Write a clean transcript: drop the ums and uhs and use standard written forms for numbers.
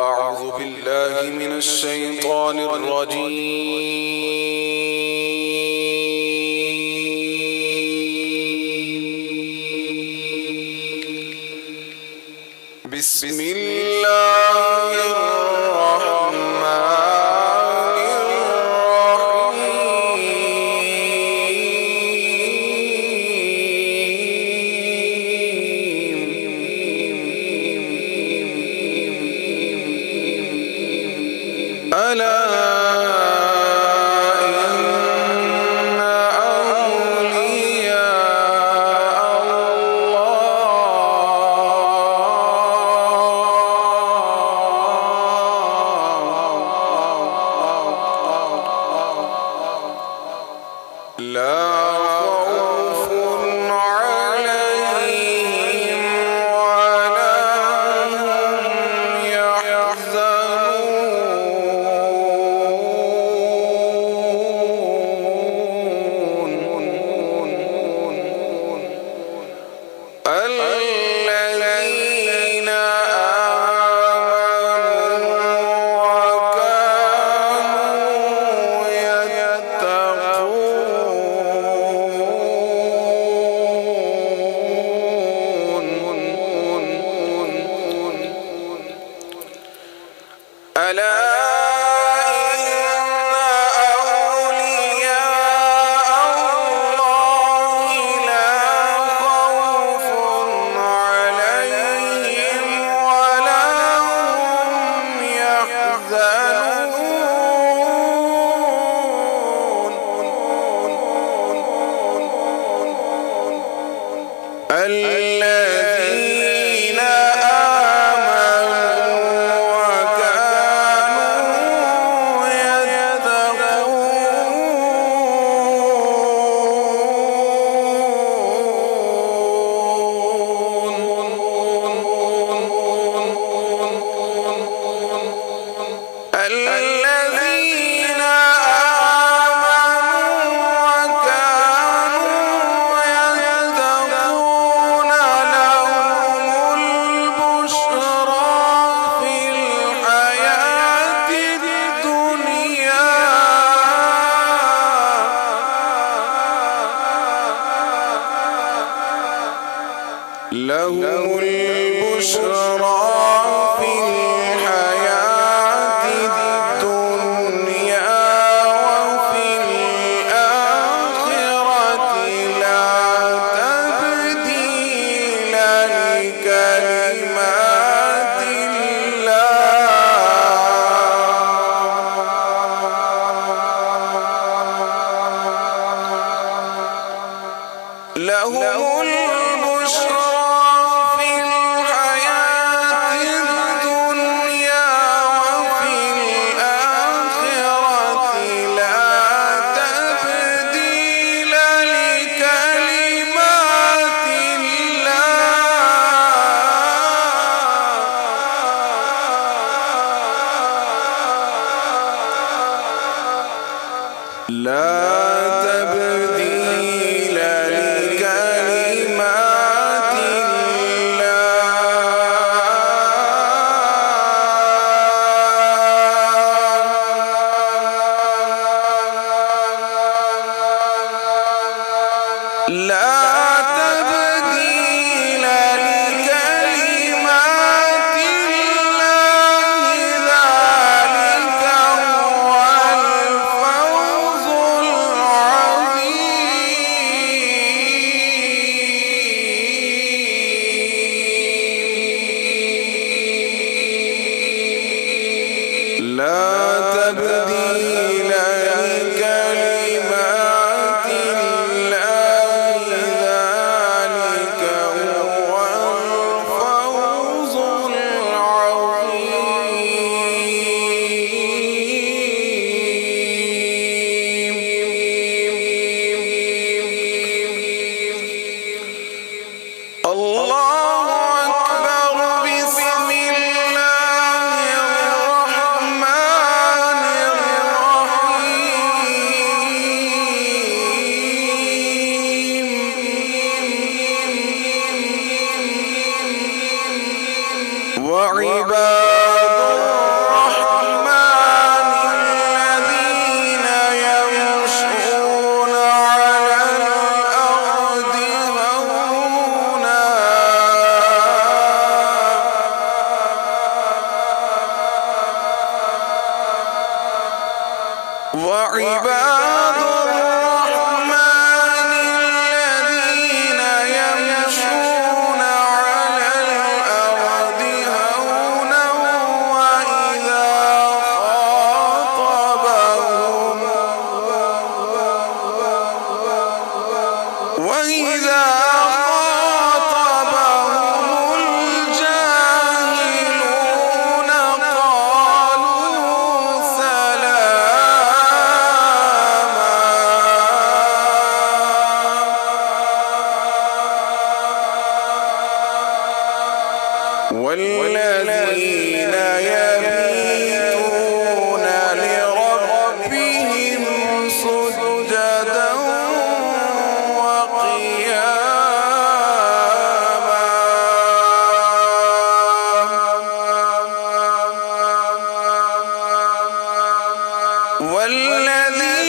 أعوذ بالله من الشيطان الرجيم. بسم الله الرحمن الرحيم. ألا لا خوف عليهم ولا هم يحزنون. الذين ألا إن أولياء الله لا خوف عليهم ولا هم يحزنون. الذين الذين آمنوا وكانوا يتقون لهم البشرى في الحياة الدنيا لهم البشرى في الحياة الدنيا وفي الآخرة لا تبديل لكلمات الله. لهم البشرى في الحياة الدنيا وفي الآخرة لا تبديل لكلمات الله. لا تبديل لكلمات الله. لا تبديل لكلمات الله. ذلك هو الفوز العظيم. لا تبديل لكلمات الله. ذلك هو الفوز العظيم. الله أكبر. بسم الله الرحمن وعباد الرحمن الذين يمشون على الأرض هونا وإذا خاطبهم الجاهلون قالوا سلاما. والذين يبيتون لربهم سجدا وقياما والذين